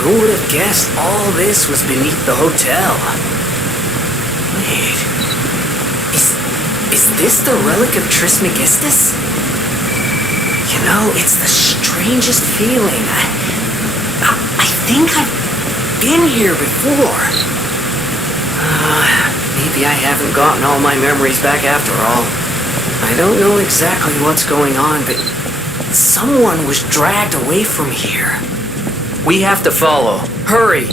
Who would have guessed all this was beneath the hotel? Wait, is this the relic of Trismegistus? You know, it's the strangest feeling. I think I've been here before. Maybe I haven't gotten all my memories back after all. I don't know exactly what's going on, but someone was dragged away from here. We have to follow. Hurry!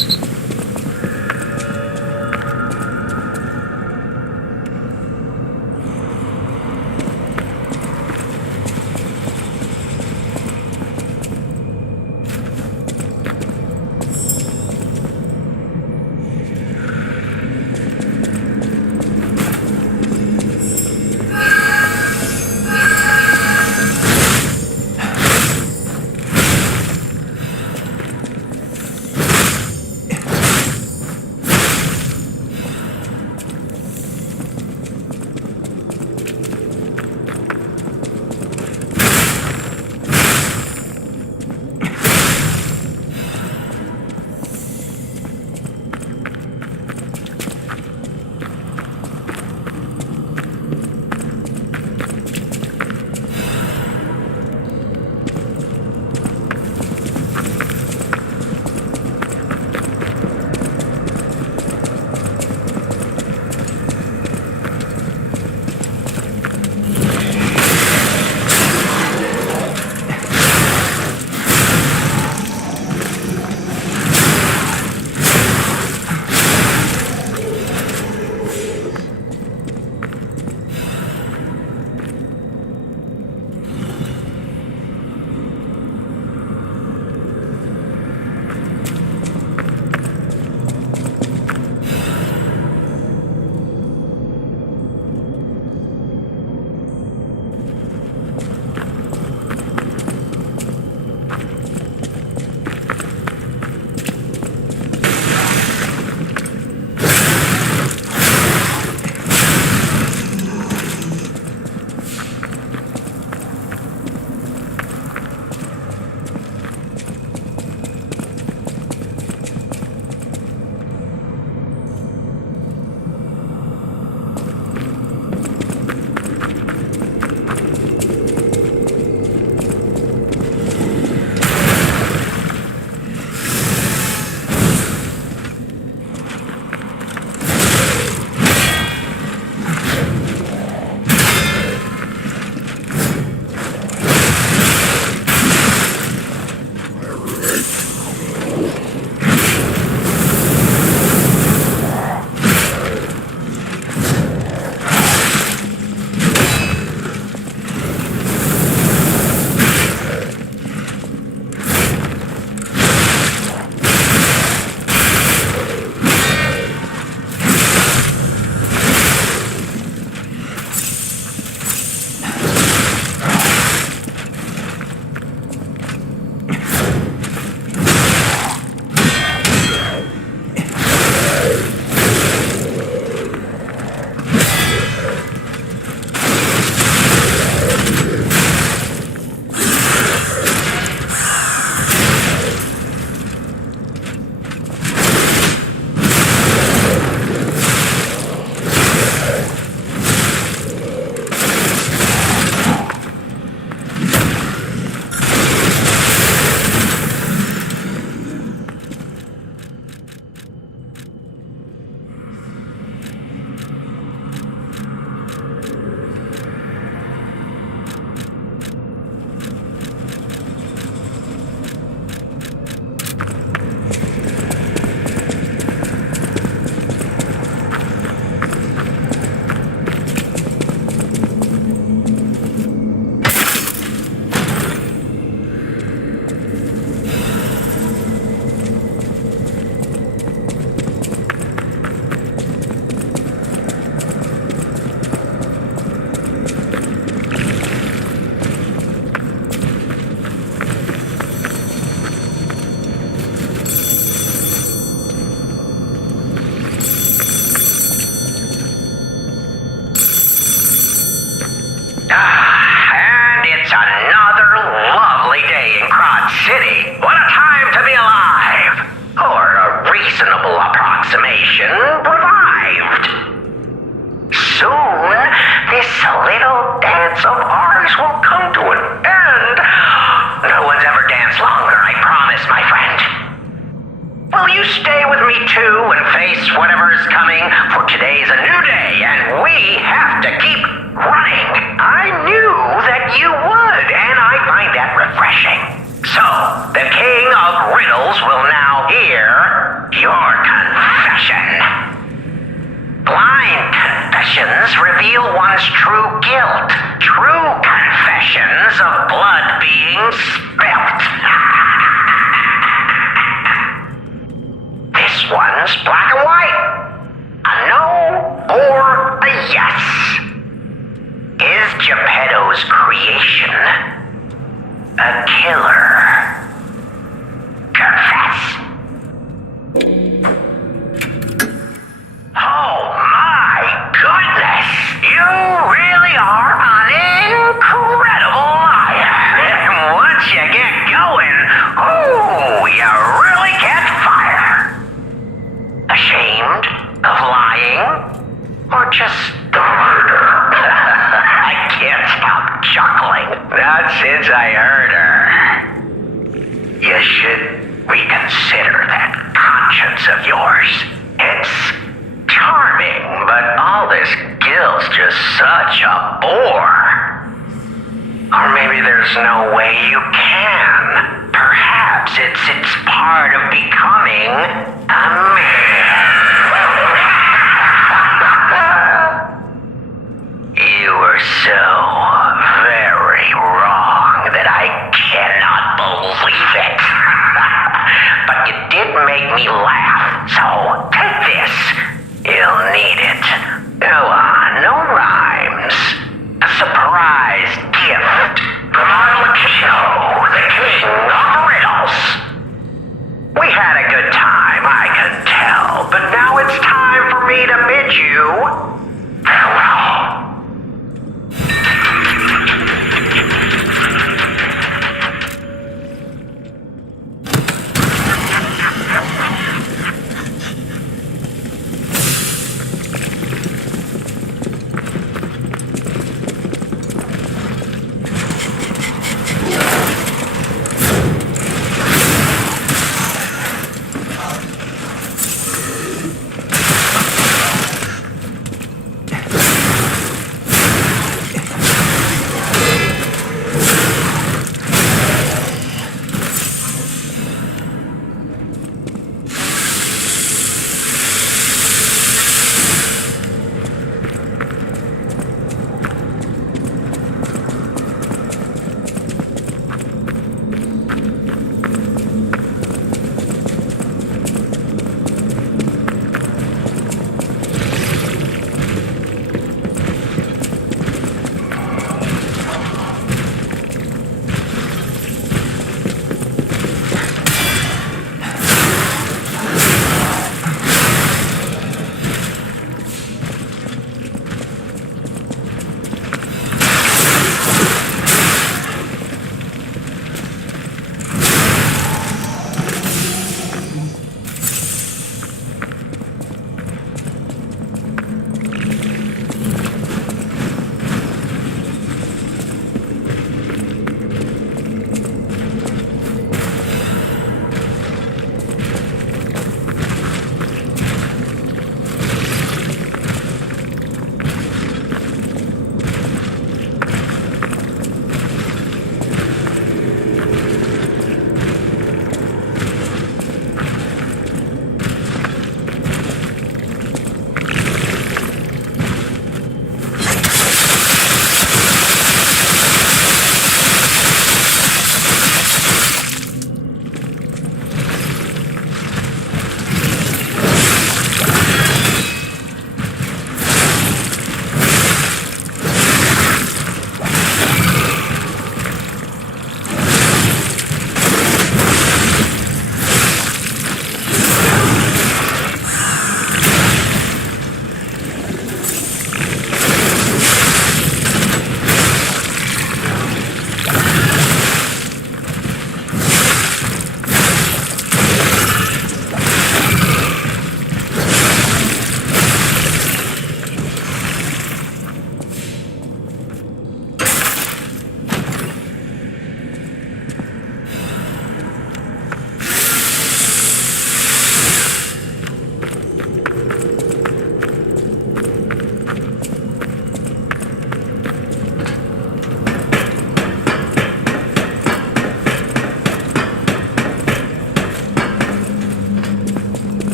soon this little dance of ours will come to an end. No one's ever danced longer, I promise, my friend. Will you stay with me too and face whatever is coming? For today's a new day and we have to keep running. I knew that you would, and I find that refreshing. So, the King of Riddles will now hear your confession. Blind confessions reveal one's true guilt. True confessions of blood being spilt. This one's black and white. A no or a yes. Is Geppetto's creation a killer? Confess. Oh my goodness! You really are an incredible liar. And once you get going, you really catch fire. Ashamed of lying? Or just the murder? I can't stop chuckling. Not since I heard her. You should reconsider that conscience of yours. It's charming, but all this guilt's just such a bore. Or maybe there's no way you can. Perhaps it's part of becoming a man. You were so very wrong that I cannot believe it. But you did make me laugh, so take this. You'll need it. Go on, no rhymes. A surprise gift from Arlecchino, the King of Riddles. We had a good time, I can tell,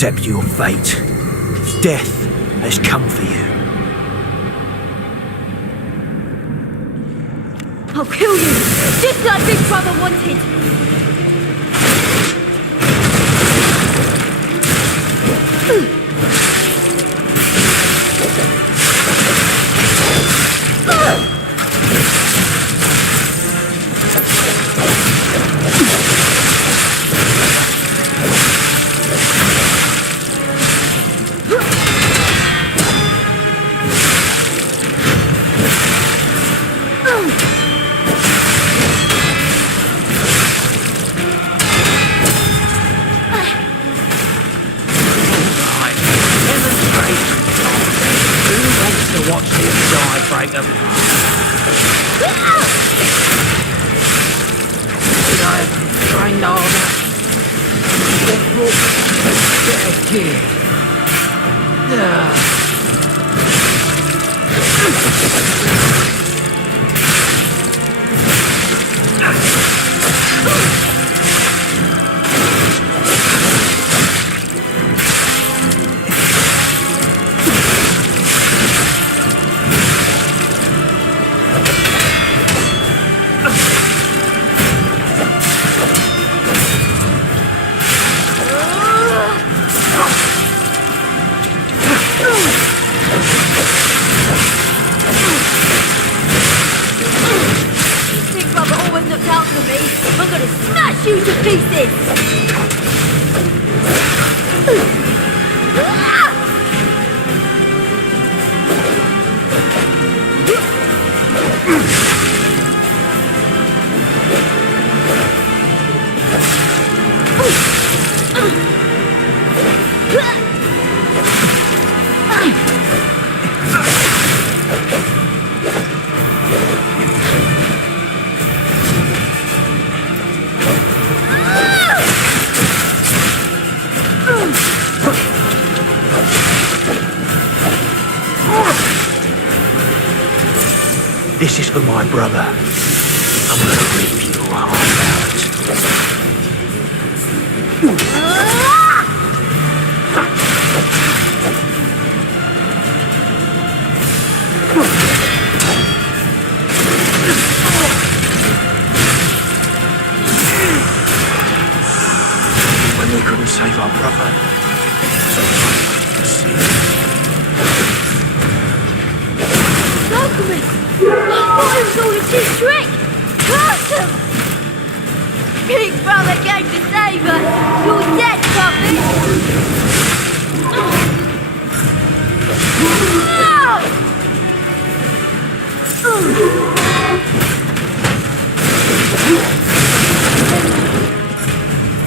accept your fate. Death has come for you. I'll kill you, just like Big Brother wanted. This is for my brother. I'm gonna rip your heart out. When we couldn't save our brother, so much to see. What was all a cheap trick? Curse him! Big Brother came to save us. You're dead, puppet!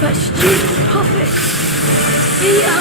That stupid puppet! Here!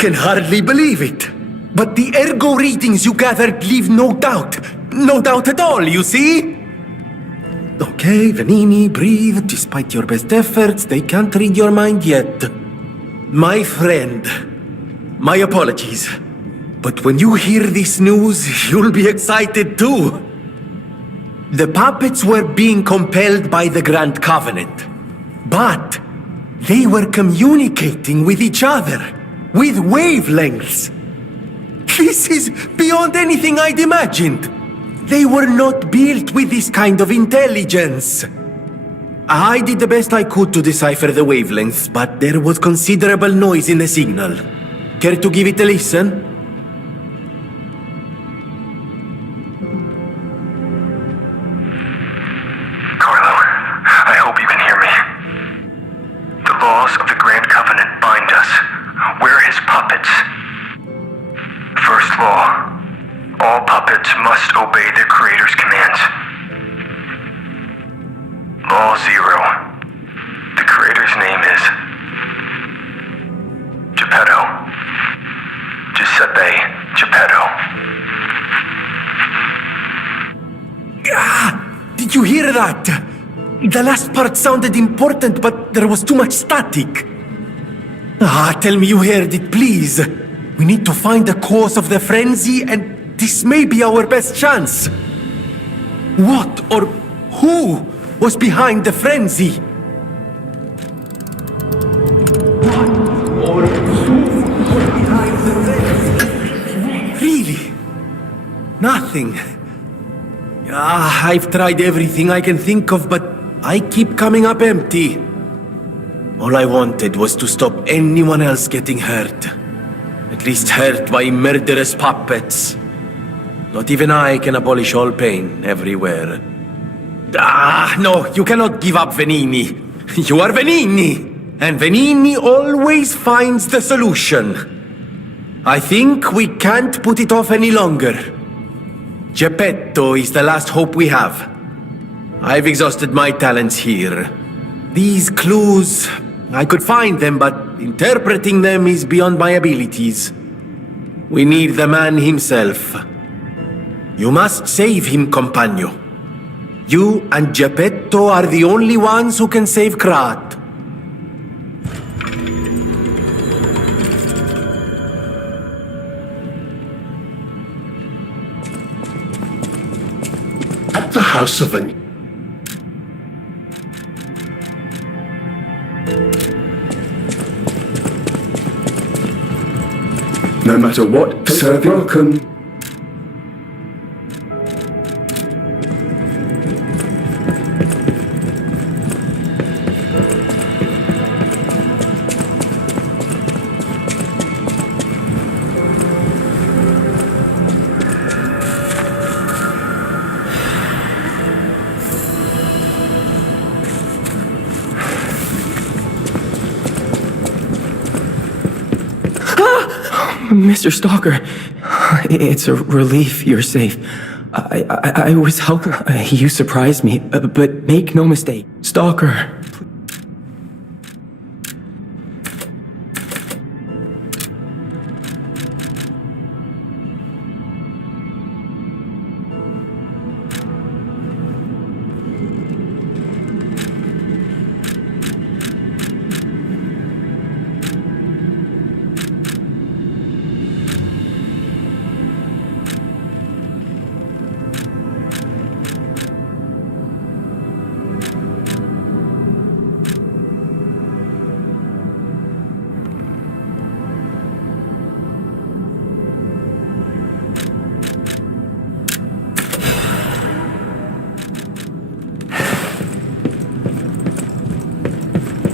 can hardly believe it. But the ergo readings you gathered leave no doubt. No doubt at all, you see? Okay, Venini, breathe. Despite your best efforts, they can't read your mind yet. My friend, my apologies. But when you hear this news, you'll be excited too. The puppets were being compelled by the Grand Covenant. But they were communicating with each other, with wavelengths. This is beyond anything I'd imagined. They were not built with this kind of intelligence. I did the best I could to decipher the wavelengths, but there was considerable noise in the signal. Care to give it a listen? Carlo, I hope you can hear me. The laws of the Grand Covenant bind us. We're his puppets. First law. All puppets must obey their creator's commands. Law 0. The creator's name is Geppetto. Giuseppe Geppetto. Did you hear that? The last part sounded important, but there was too much static. Tell me you heard it, please. We need to find the cause of the frenzy, and this may be our best chance. What or who was behind the frenzy? What or who was behind the frenzy? Really? Nothing. I've tried everything I can think of, but I keep coming up empty. All I wanted was to stop anyone else getting hurt. At least hurt by murderous puppets. Not even I can abolish all pain everywhere. No, you cannot give up, Venini. You are Venini, and Venini always finds the solution. I think we can't put it off any longer. Geppetto is the last hope we have. I've exhausted my talents here. These clues, I could find them, but interpreting them is beyond my abilities. We need the man himself. You must save him, Compagno. You and Geppetto are the only ones who can save Krat. At the house of an... No matter what, serve welcome. Mr. Stalker, it's a relief you're safe. I was hoping you surprised me, but make no mistake, Stalker.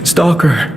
Stalker.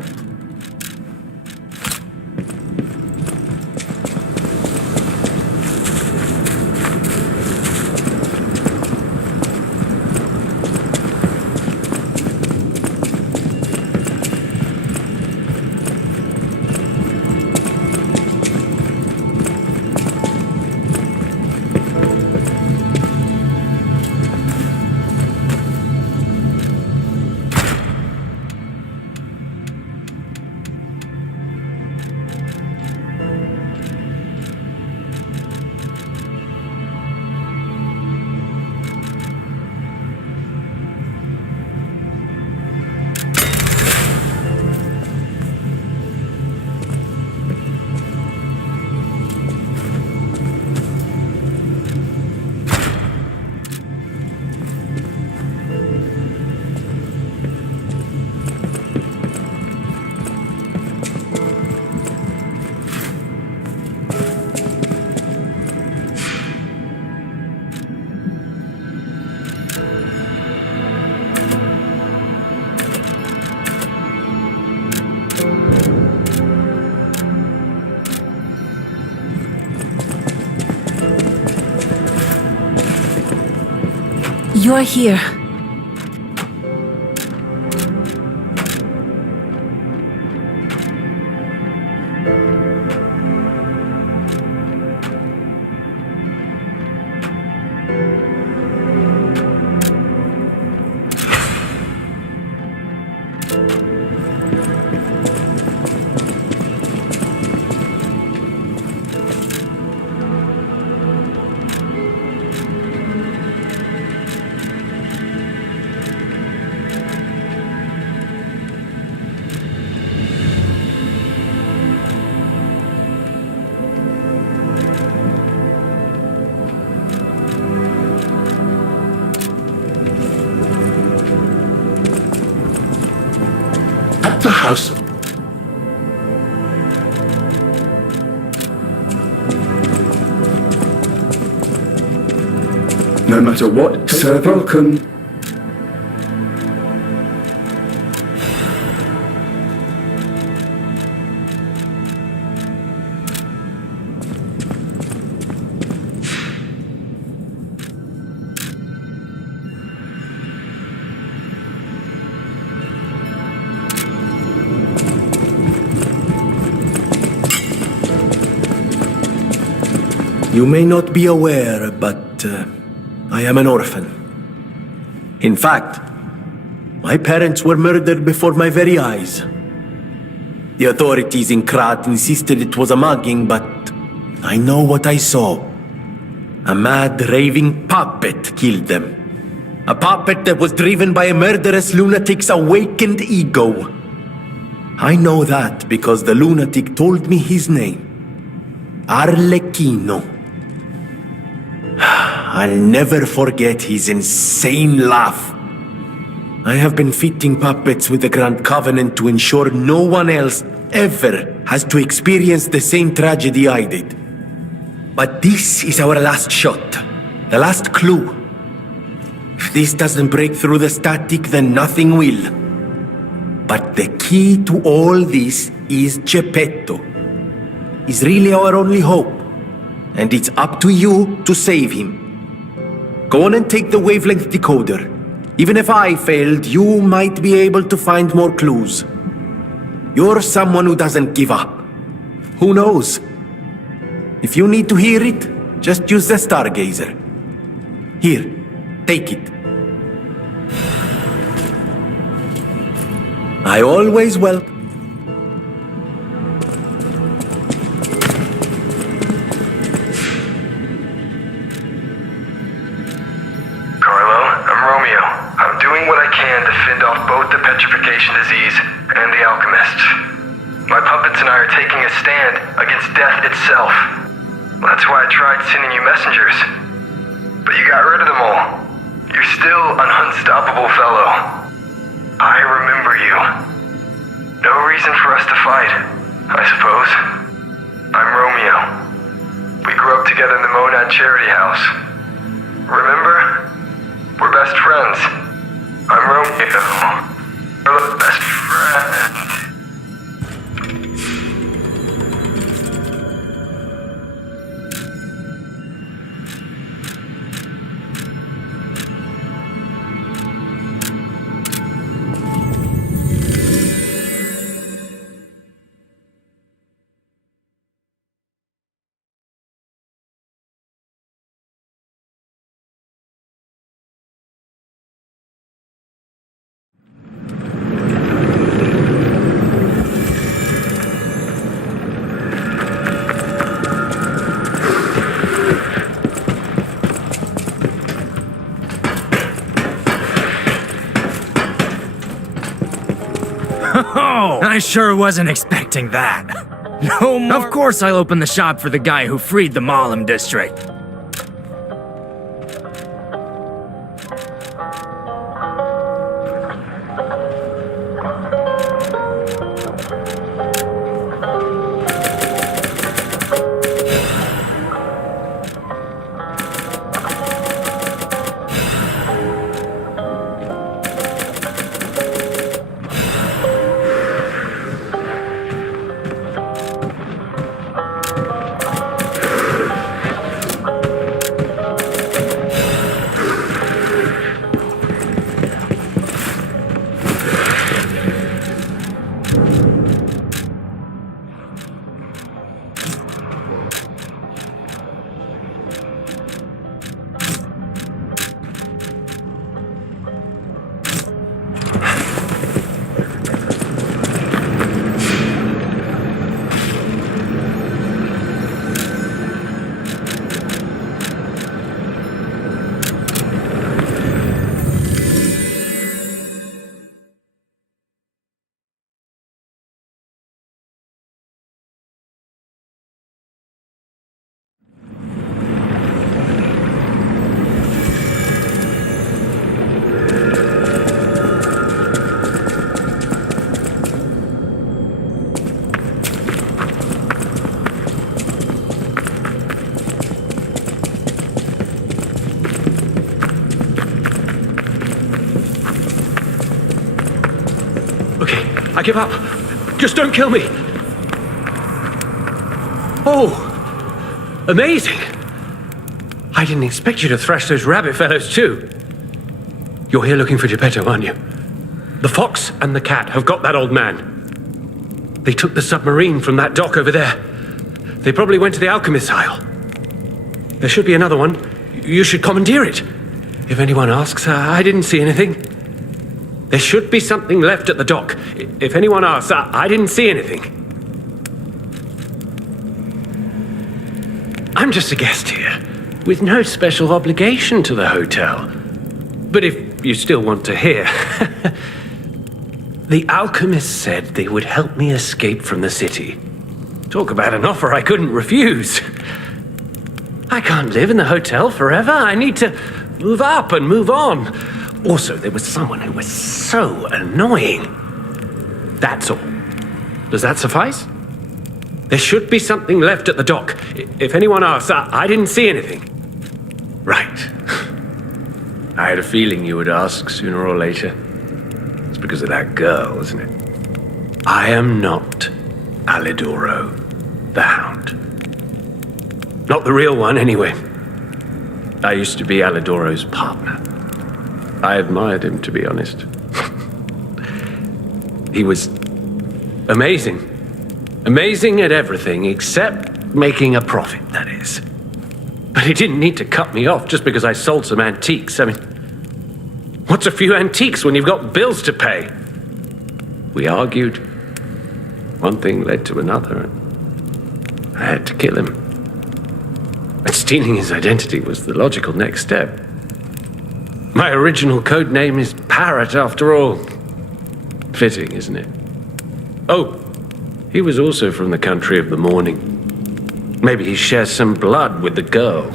You are here. At the house of... No matter what, serve welcome. You may not be aware, but I am an orphan. In fact, my parents were murdered before my very eyes. The authorities in Krat insisted it was a mugging, but I know what I saw. A mad, raving puppet killed them. A puppet that was driven by a murderous lunatic's awakened ego. I know that because the lunatic told me his name. Arlecchino. I'll never forget his insane laugh. I have been fitting puppets with the Grand Covenant to ensure no one else ever has to experience the same tragedy I did. But this is our last shot, the last clue. If this doesn't break through the static, then nothing will. But the key to all this is Geppetto. He's really our only hope, and it's up to you to save him. Go on and take the wavelength decoder. Even if I failed, you might be able to find more clues. You're someone who doesn't give up. Who knows? If you need to hear it, just use the Stargazer. Here, take it. I always welcome. Petrification disease and the alchemists. My puppets and I are taking a stand against death itself. That's why I tried sending you messengers. But you got rid of them all. You're still an unstoppable fellow. I remember you. No reason for us to fight, I suppose. I'm Romeo. We grew up together in the Monad Charity House. Remember? We're best friends. I'm Romeo. You're the best friend. Oh, I sure wasn't expecting that. No more. Of course I'll open the shop for the guy who freed the Malum district. I give up. Just don't kill me. Oh, amazing. I didn't expect you to thrash those rabbit fellows too. You're here looking for Geppetto, aren't you? The fox and the cat have got that old man. They took the submarine from that dock over there. They probably went to the alchemist's isle. There should be another one. You should commandeer it. If anyone asks, I didn't see anything. There should be something left at the dock. If anyone asks, I didn't see anything. I'm just a guest here, with no special obligation to the hotel. But if you still want to hear, the alchemist said they would help me escape from the city. Talk about an offer I couldn't refuse. I can't live in the hotel forever. I need to move up and move on. Also, there was someone who was so annoying. That's all. Does that suffice? There should be something left at the dock. If anyone asks, I didn't see anything. Right. I had a feeling you would ask sooner or later. It's because of that girl, isn't it? I am not Alidoro, the Hound. Not the real one, anyway. I used to be Alidoro's partner. I admired him, to be honest. He was amazing. Amazing at everything except making a profit, that is. But he didn't need to cut me off just because I sold some antiques. I mean, what's a few antiques when you've got bills to pay? We argued. One thing led to another. I had to kill him. And stealing his identity was the logical next step. My original code name is Parrot, after all. Fitting, isn't it? Oh, he was also from the country of the morning. Maybe he shares some blood with the girl.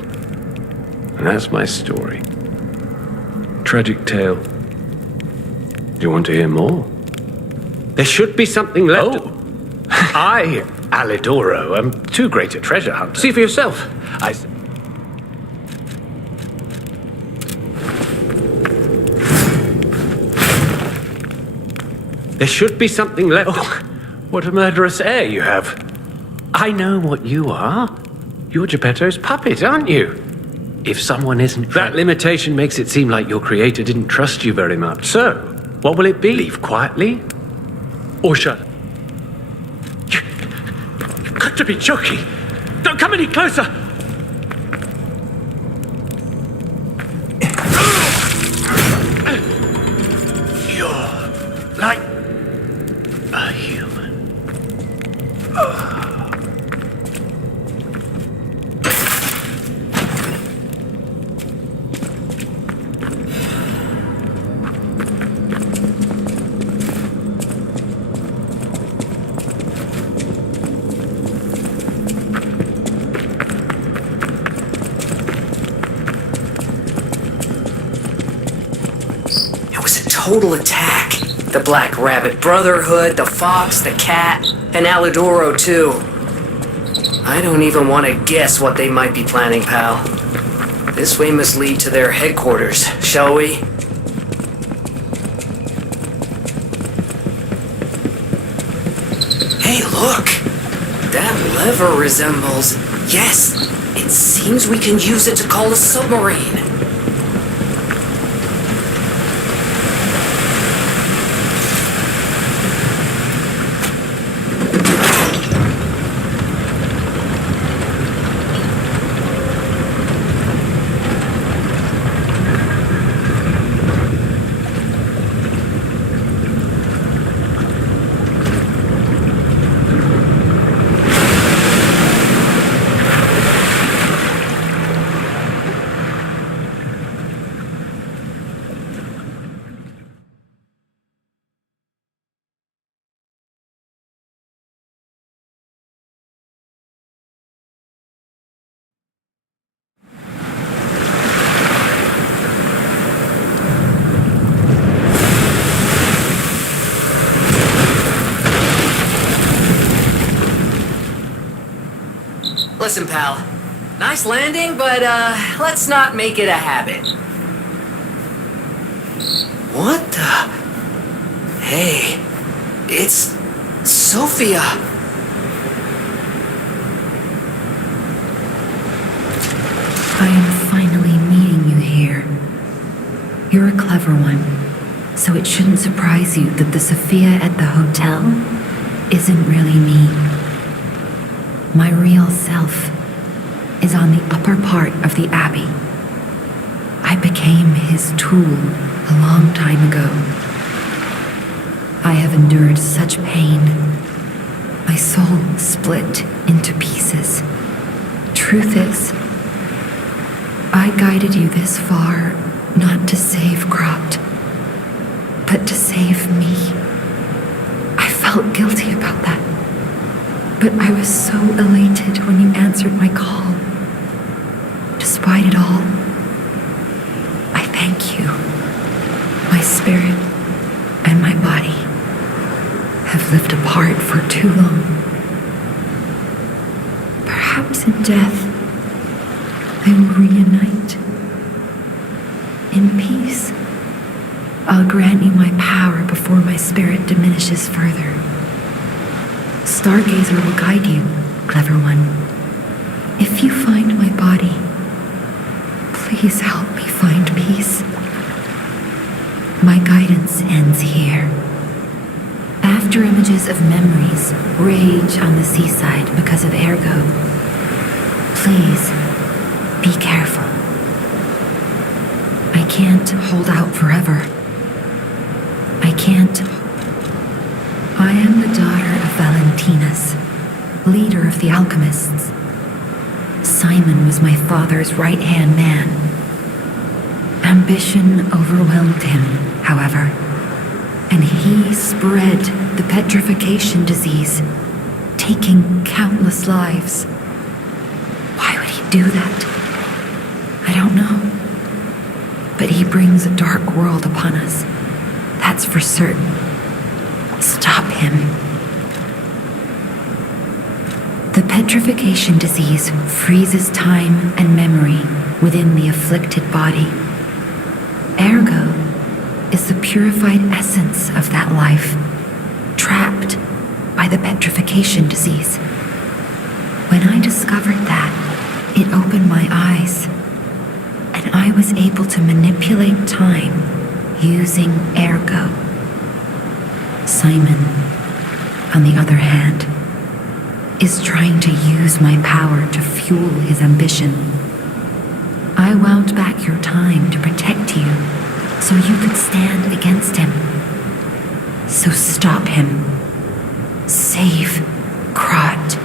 And that's my story. Tragic tale. Do you want to hear more? There should be something left. Oh, I, Alidoro, am too great a treasure hunter. See for yourself. There should be something left. Oh, what a murderous air you have. I know what you are. You're Geppetto's puppet, aren't you? If someone isn't... That limitation makes it seem like your creator didn't trust you very much. So, what will it be? Leave quietly? Or shut... You've got to be joking. Don't come any closer. You're like a human. Total attack. The Black Rabbit Brotherhood, the Fox, the Cat, and Alidoro too. I don't even want to guess what they might be planning, pal. This way must lead to their headquarters, shall we? Hey, look! That lever resembles... Yes! It seems we can use it to call a submarine. Listen, pal. Nice landing, but, let's not make it a habit. What the... Hey, It's Sophia. I am finally meeting you here. You're a clever one, so it shouldn't surprise you that the Sophia at the hotel isn't really me. My real self is on the upper part of the Abbey. I became his tool a long time ago. I have endured such pain. My soul split into pieces. Truth is, I guided you this far not to save Cropt, but to save me. I felt guilty about that, but I was so elated when you answered my call. Despite it all, I thank you. My spirit and my body have lived apart for too long. Perhaps in death, they will reunite. In peace, I'll grant you my power before my spirit diminishes further. Stargazer will guide you, clever one. If you find my body, please help me find peace. My guidance ends here. After images of memories rage on the seaside because of Ergo, please be careful. I can't hold out forever. I am the daughter of Valentinus, leader of the alchemists. Simon was my father's right-hand man. Ambition overwhelmed him, however, and he spread the petrification disease, taking countless lives. Why would he do that? I don't know. But he brings a dark world upon us. That's for certain. Stop him. The petrification disease freezes time and memory within the afflicted body. Ergo is the purified essence of that life, trapped by the petrification disease. When I discovered that, it opened my eyes, and I was able to manipulate time using Ergo. Simon, on the other hand, is trying to use my power to fuel his ambition. I wound back your time to protect you, so you could stand against him. So stop him. Save Cropt.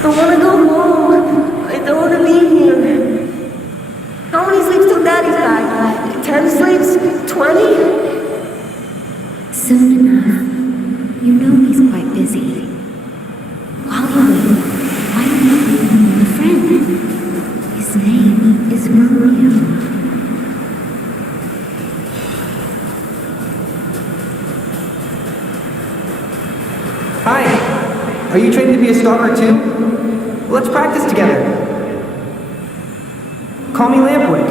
I wanna go home. I don't wanna be here. How many sleeps till Daddy's back? 10 sleeps? 20? Soon enough. You know he's quite busy. While you wait, why don't you give him a friend? His name is Maria. Hi. Are you trained to be a stalker too? Let's practice together. Call me Lampwick.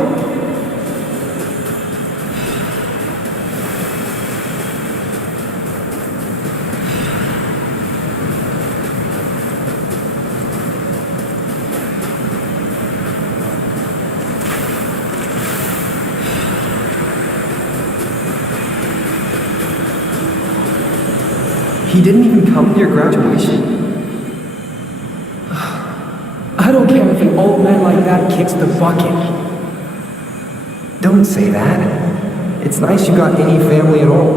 He didn't even come to your graduation? I don't care if an old man like that kicks the bucket. Don't say that. It's nice you got any family at all.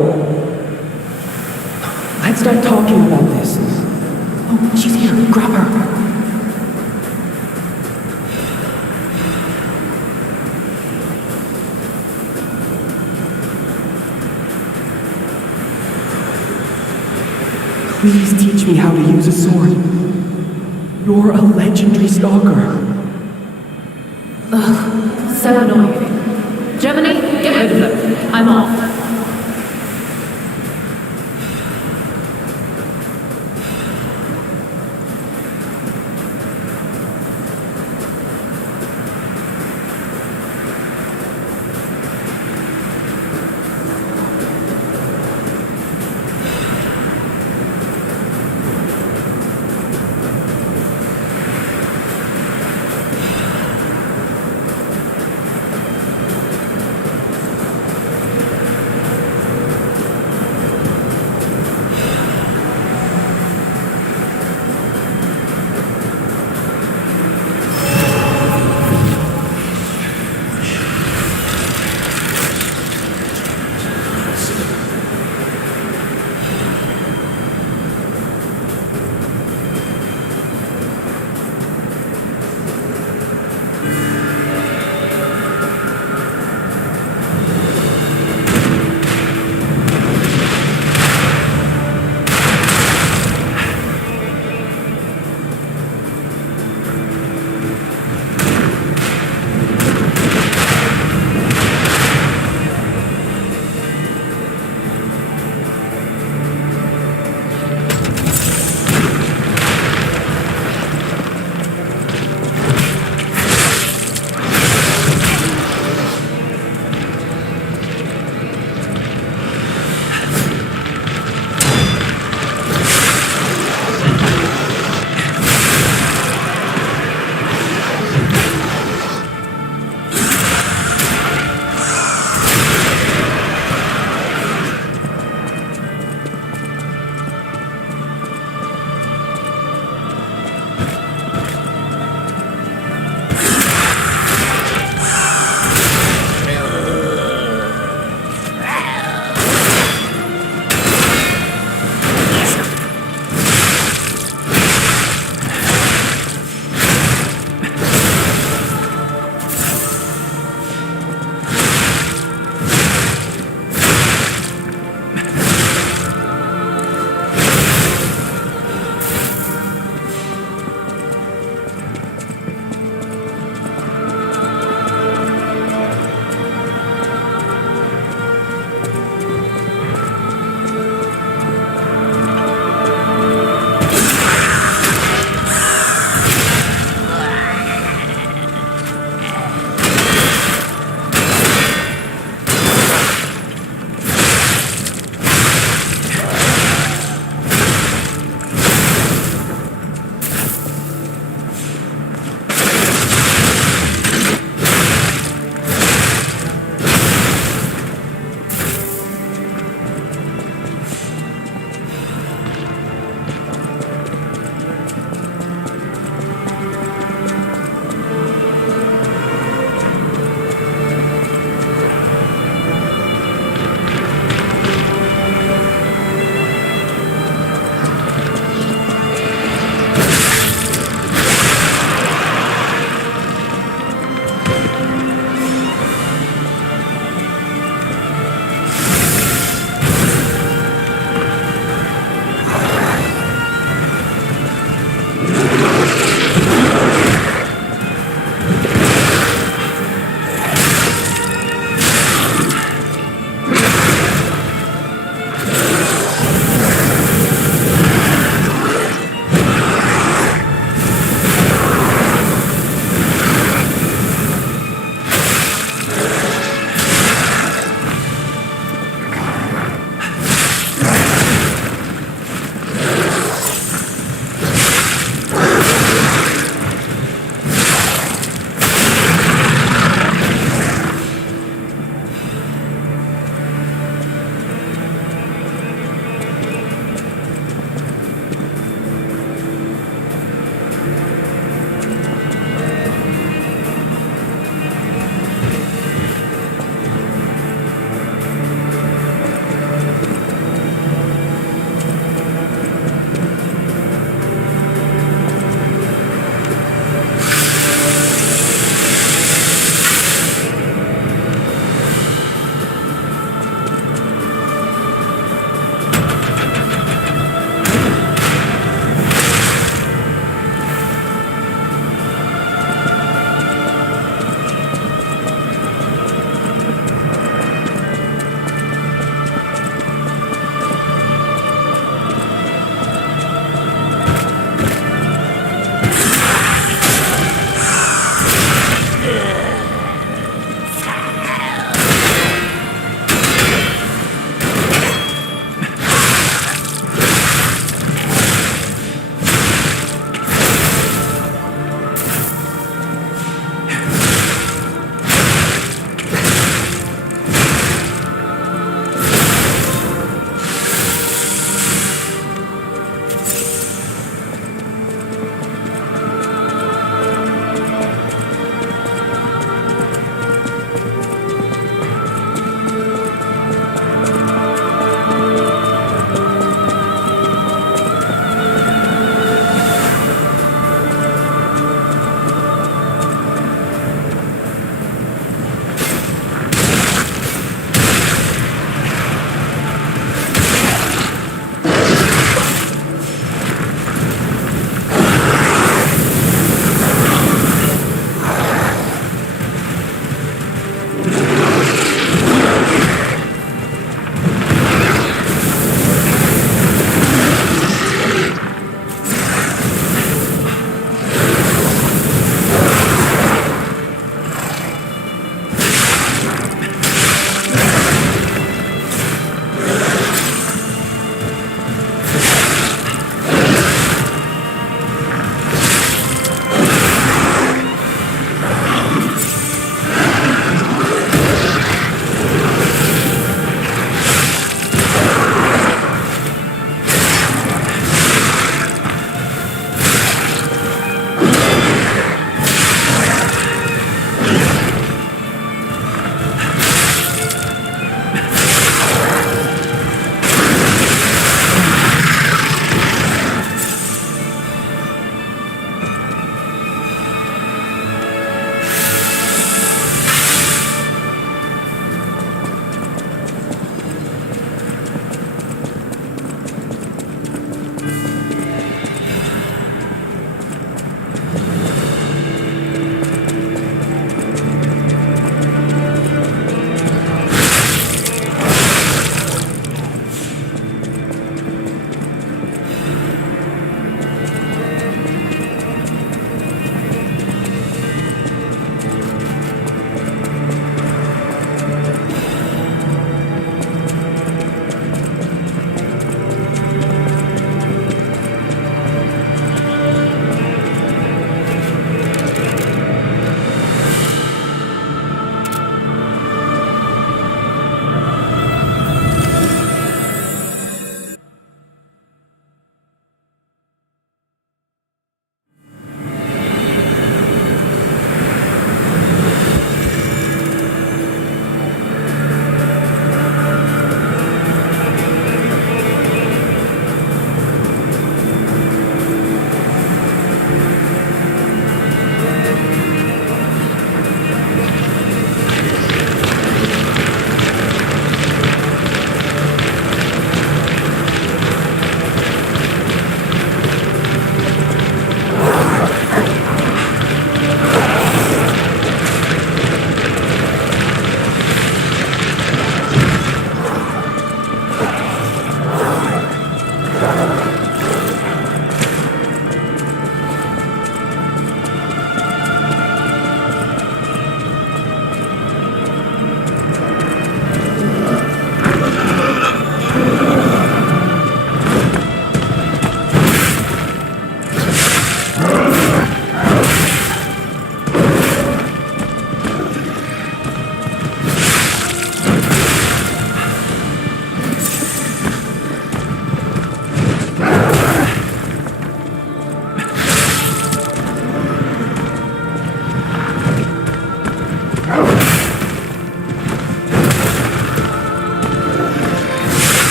Let's start talking about this. Oh, she's here. Grab her. Please teach me how to use a sword. You're a legendary stalker. So annoying. Gemini, get rid of them. I'm off.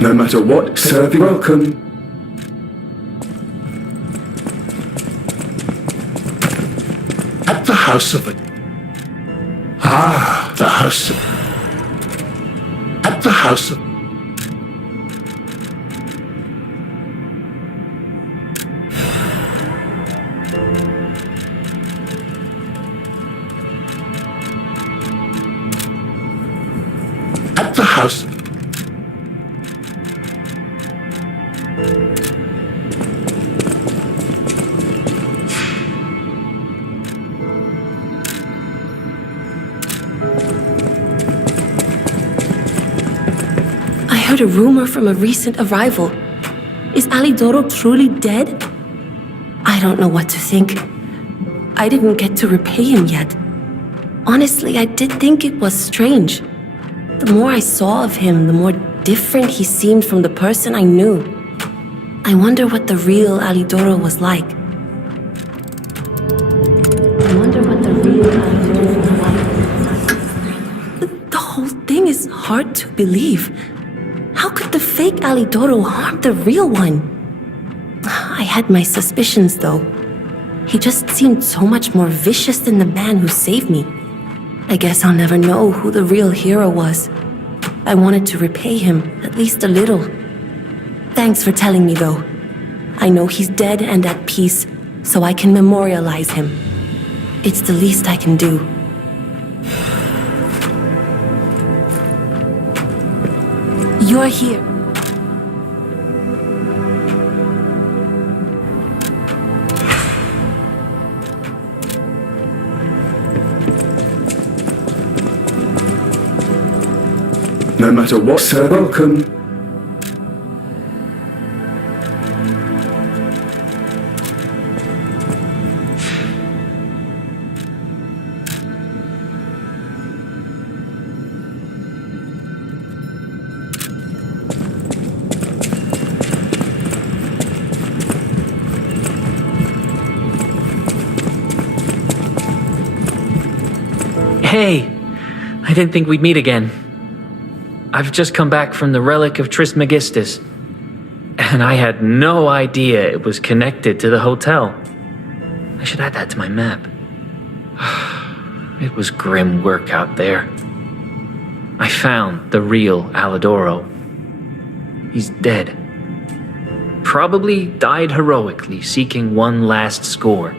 No matter what, serving welcome. At the house of it. Ah, the house of... At the house of... At the house... I heard a rumor from a recent arrival. Is Alidoro truly dead? I don't know what to think. I didn't get to repay him yet. Honestly, I did think it was strange. The more I saw of him, the more different he seemed from the person I knew. I wonder what the real Alidoro was like. The whole thing is hard to believe. How could the fake Alidoro harm the real one? I had my suspicions, though. He just seemed so much more vicious than the man who saved me. I guess I'll never know who the real hero was. I wanted to repay him, at least a little. Thanks for telling me, though. I know he's dead and at peace, so I can memorialize him. It's the least I can do. You're here. No matter what, sir, welcome. Hey, I didn't think we'd meet again. I've just come back from the relic of Trismegistus, and I had no idea it was connected to the hotel. I should add that to my map. It was grim work out there. I found the real Alidoro. He's dead. Probably died heroically, seeking one last score.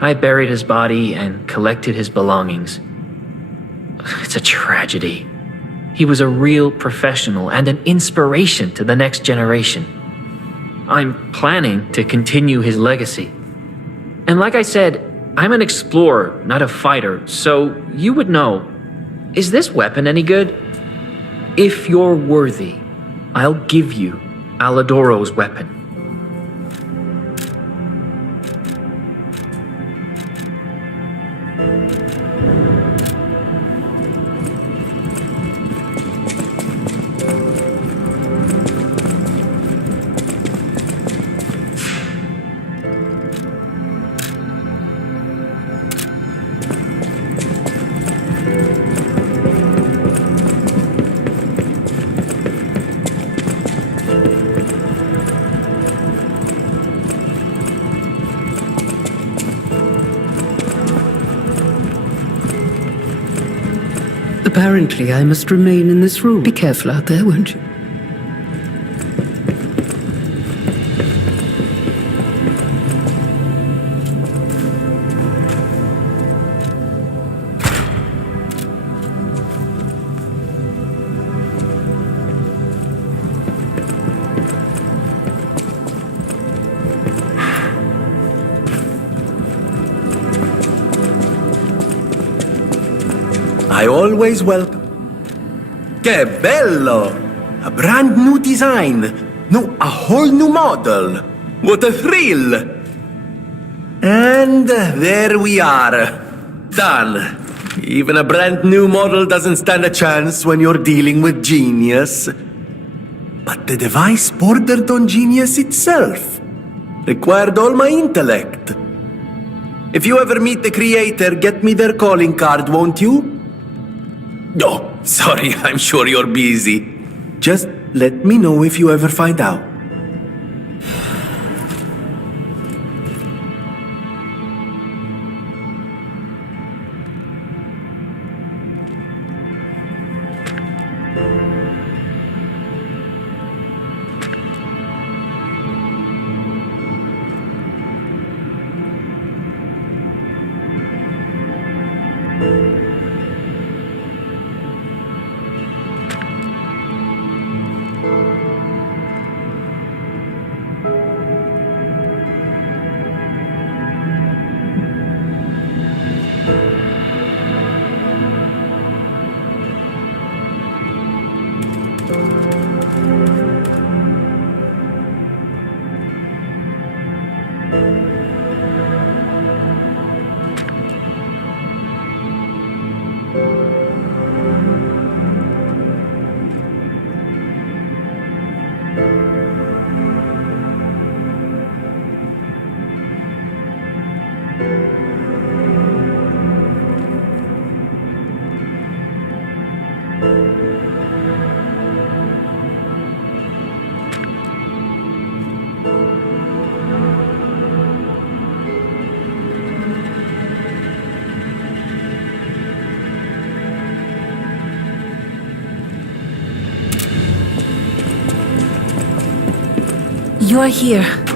I buried his body and collected his belongings. It's a tragedy. He was a real professional and an inspiration to the next generation. I'm planning to continue his legacy. And like I said, I'm an explorer, not a fighter, so you would know. Is this weapon any good? If you're worthy, I'll give you Alidoro's weapon. Apparently, I must remain in this room. Be careful out there, won't you? I always welcome. Que bello! A brand new design. No, a whole new model. What a thrill! And there we are. Done. Even a brand new model doesn't stand a chance when you're dealing with genius. But the device bordered on genius itself. Required all my intellect. If you ever meet the creator, get me their calling card, won't you? Oh, sorry, I'm sure you're busy. Just Let me know if you ever find out. You're here.